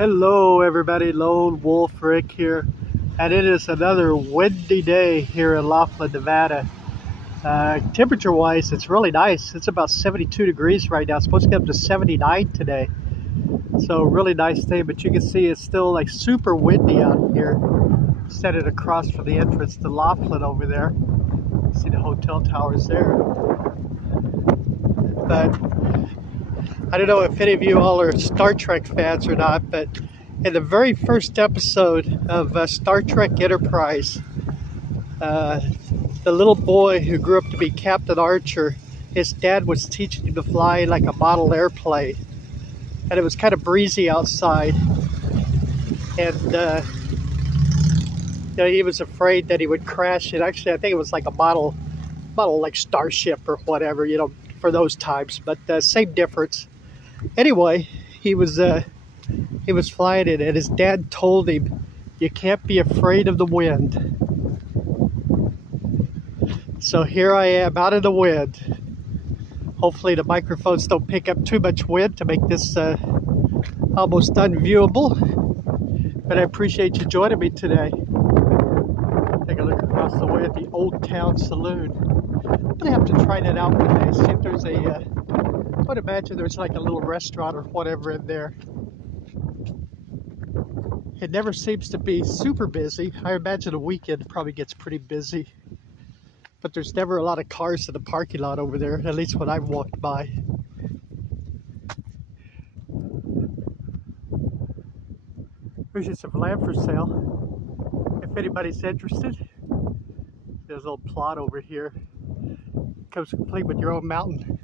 Hello everybody, Lone Wolf Rick here, and it is another windy day here in Laughlin, Nevada. Temperature wise, it's really nice. It's about 72 degrees right now. It's supposed to get up to 79 today. So really nice day, but you can see it's still like super windy out here. Set it across from the entrance to Laughlin over there. See the hotel towers there. But I don't know if any of you all are Star Trek fans or not, but in the very first episode of Star Trek Enterprise, the little boy who grew up to be Captain Archer, his dad was teaching him to fly like a model airplane. And it was kind of breezy outside. And he was afraid that he would crash it. Actually, I think it was like a model like Starship or whatever, for those times, but same difference. Anyway, he was flying it, and his dad told him, "You can't be afraid of the wind." So here I am out in the wind. Hopefully the microphones don't pick up too much wind to make this almost unviewable. But I appreciate you joining me today. Take a look across the way at the old Town Saloon. I'm gonna have to try that out one day. See if there's I would imagine there's like a little restaurant or whatever in there. It never seems to be super busy. I imagine a weekend probably gets pretty busy. But there's never a lot of cars in the parking lot over there, at least when I've walked by. There's just some land for sale, if anybody's interested. There's a little plot over here. Comes complete with your own mountain.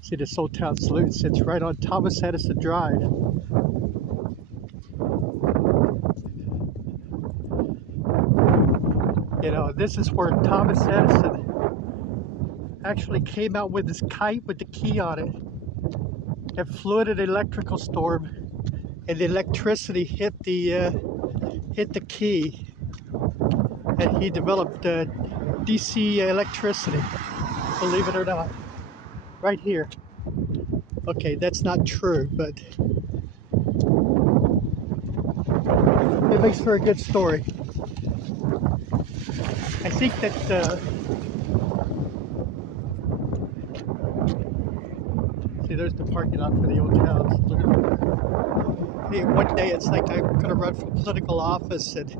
See, this old Town Saloon sits right on Thomas Edison Drive. This is where Thomas Edison actually came out with his kite with the key on it. It flew in an electrical storm, and the electricity hit the key, and he developed DC electricity. Believe it or not, right here. Okay, that's not true, but it makes for a good story. I think that see, there's the parking lot for the old house. Look at that. Hey, one day it's like I'm going to run for political office, and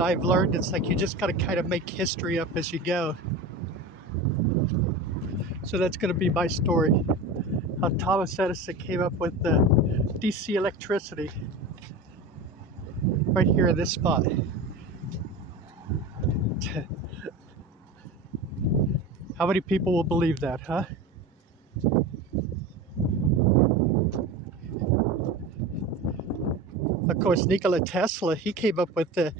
I've learned it's like you just got to kind of make history up as you go. So that's going to be my story. How Thomas Edison came up with the DC electricity right here in this spot. How many people will believe that, huh? Of course, Nikola Tesla, he came up with the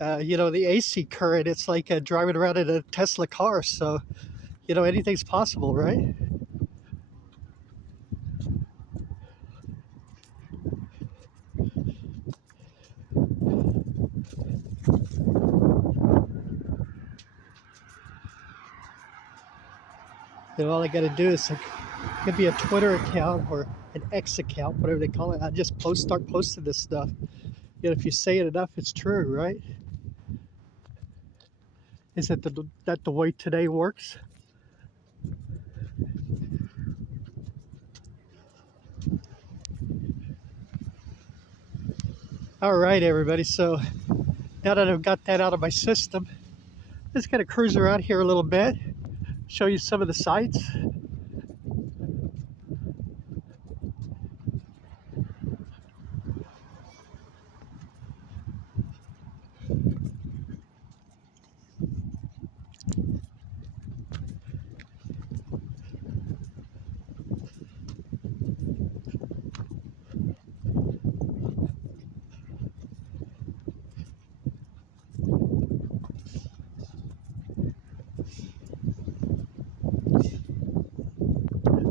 AC current. It's like driving around in a Tesla car. So, anything's possible, right? All I got to do is, it could be a Twitter account or an X account, whatever they call it. I just start posting this stuff. If you say it enough, it's true, right? Is that the way today works? All right, everybody. So now that I've got that out of my system, let's kind of cruise around here a little bit, show you some of the sights.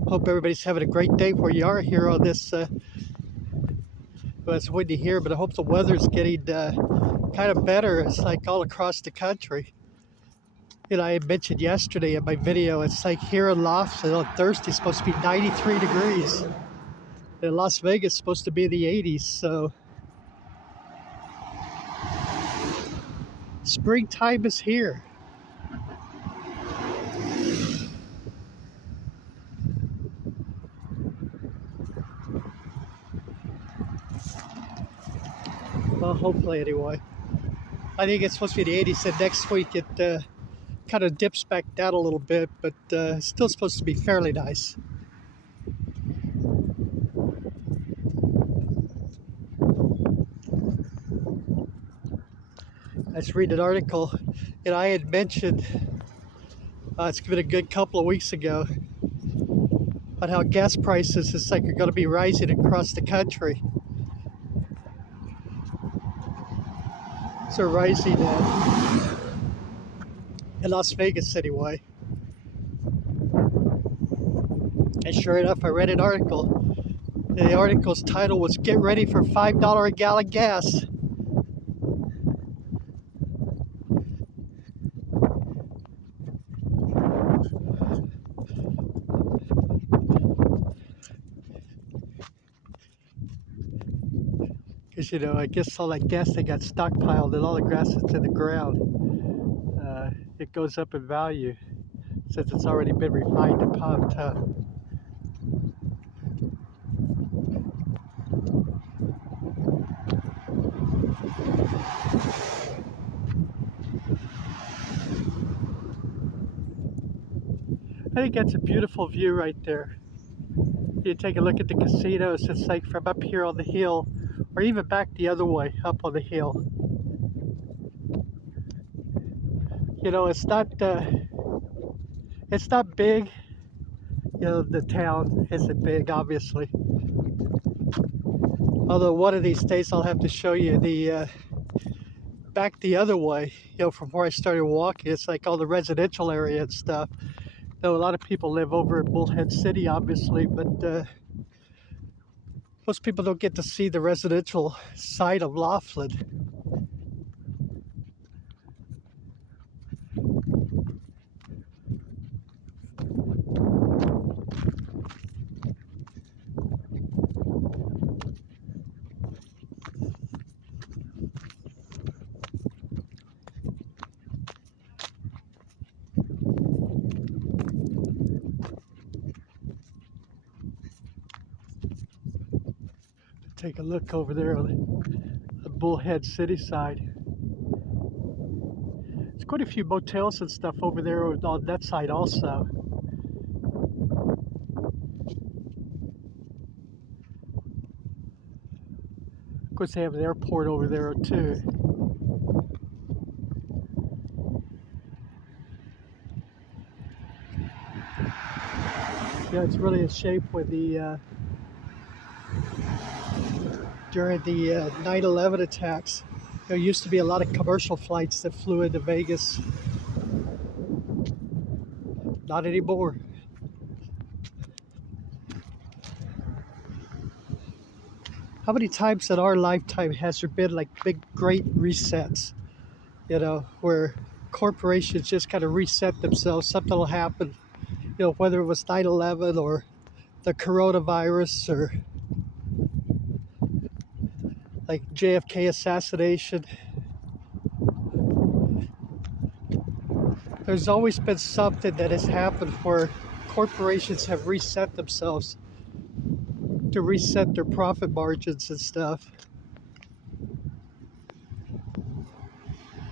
Hope everybody's having a great day where you are here on this Well, it's windy here, but I hope the weather's getting kind of better. It's like all across the country. You know, I had mentioned yesterday in my video, it's like here in Laughlin on Thursday, it's supposed to be 93 degrees. And Las Vegas is supposed to be in the 80s, so springtime is here. Well, hopefully anyway. I think it's supposed to be the 80s, and next week it kind of dips back down a little bit, but it's still supposed to be fairly nice. I was reading an article, and I had mentioned, it's been a good couple of weeks ago, on how gas prices is like are going to be rising across the country. So rising in Las Vegas anyway. And sure enough, I read an article. The article's title was "Get Ready for $5 a Gallon Gas." Because, you know, I guess all that gas they got stockpiled and all the grass that's in the ground, it goes up in value since it's already been refined and pumped up. I think that's a beautiful view right there. You take a look at the casinos, it's like from up here on the hill, or even back the other way, up on the hill. You know, it's not big. You know, the town isn't big, obviously. Although one of these days I'll have to show you the back the other way. You know, from where I started walking, it's like all the residential area and stuff. Though a lot of people live over in Bullhead City, obviously, but most people don't get to see the residential side of Laughlin. Take a look over there on the Bullhead City side. There's quite a few motels and stuff over there on that side also. Of course, they have an airport over there too. Yeah, it's really a shame with the during the 9/11 attacks. There used to be a lot of commercial flights that flew into Vegas. Not anymore. How many times in our lifetime has there been like big, great resets? You know, where corporations just kind of reset themselves. Something will happen, you know, whether it was 9/11 or the coronavirus or like JFK assassination. There's always been something that has happened where corporations have reset themselves to reset their profit margins and stuff.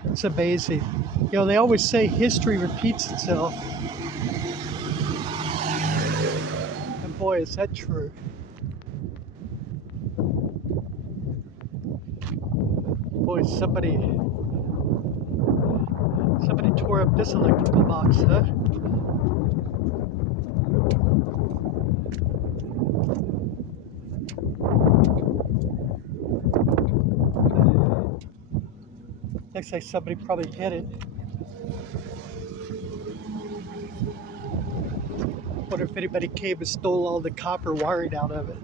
It's amazing. You know, they always say history repeats itself. And boy, is that true. Boy, somebody tore up this electrical box, huh? Looks like somebody probably hit it. Wonder if anybody came and stole all the copper wiring out of it.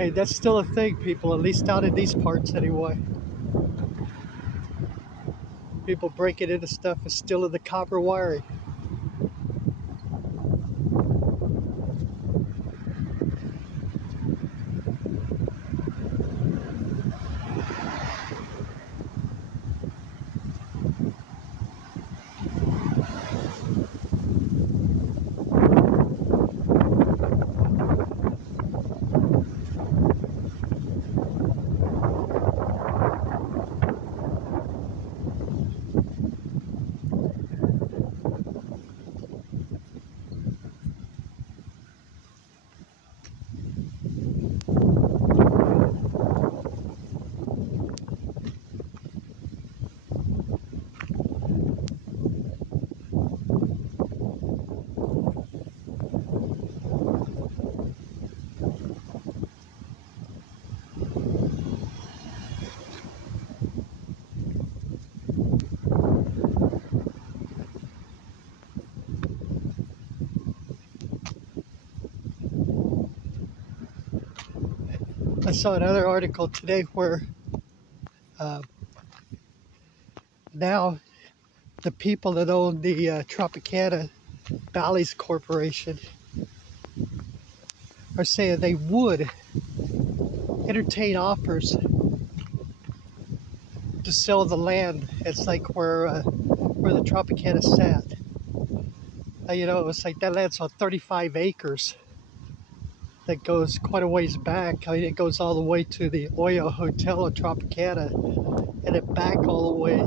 Hey, that's still a thing, people, at least down in these parts anyway. People breaking into stuff and stealing the copper wiring. I saw another article today where now the people that own the Tropicana Valleys Corporation are saying they would entertain offers to sell the land. It's like where the Tropicana sat. You know, it's like that land's on 35 acres. That goes quite a ways back. I mean, it goes all the way to the Oyo Hotel in Tropicana, and then back all the way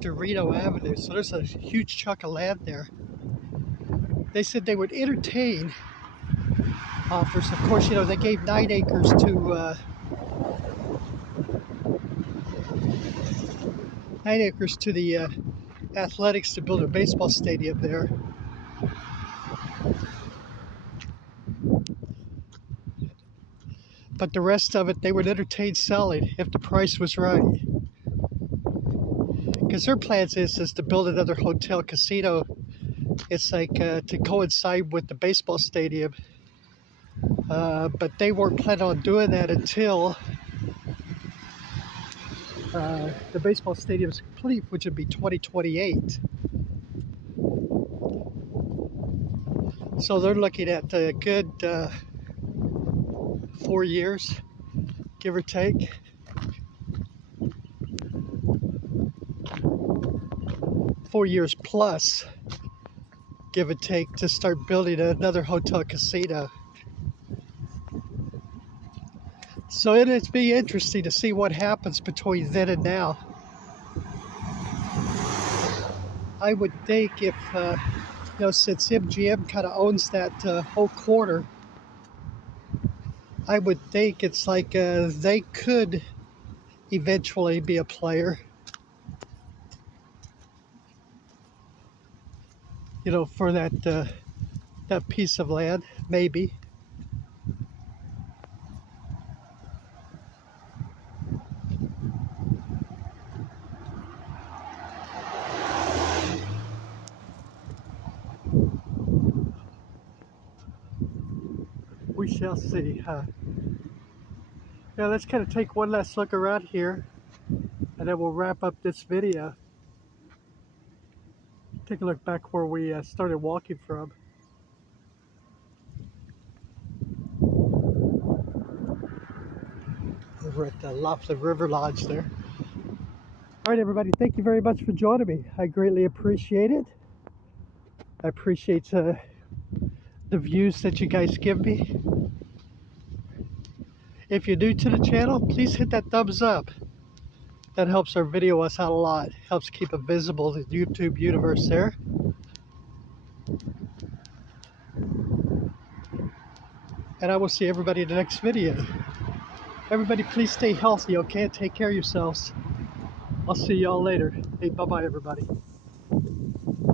to Reno Avenue. So there's a huge chunk of land there. They said they would entertain offers. Of course, you know, they gave 9 acres to 9 acres to the Athletics to build a baseball stadium there. But the rest of it, they would entertain selling if the price was right. Because their plans is to build another hotel casino. It's like to coincide with the baseball stadium. But they weren't planning on doing that until the baseball stadium is complete, which would be 2028. So they're looking at a good 4 years, give or take. Four years plus, give or take, to start building another hotel casino. So it'll be interesting to see what happens between then and now. I would think if, you know, since MGM kind of owns that whole corner, I would think it's like they could eventually be a player, you know, for that that piece of land, maybe. We shall see. Yeah, let's kind of take one last look around here, and then we'll wrap up this video. Take a look back where we started walking from. Over at the Laughlin River Lodge there. All right, everybody, thank you very much for joining me. I greatly appreciate it. I appreciate the views that you guys give me. If you're new to the channel, please hit that thumbs up. That helps our video us out a lot. Helps keep it visible in the YouTube universe there. And I will see everybody in the next video. Everybody, please stay healthy, okay? And take care of yourselves. I'll see y'all later. Hey, bye-bye, everybody.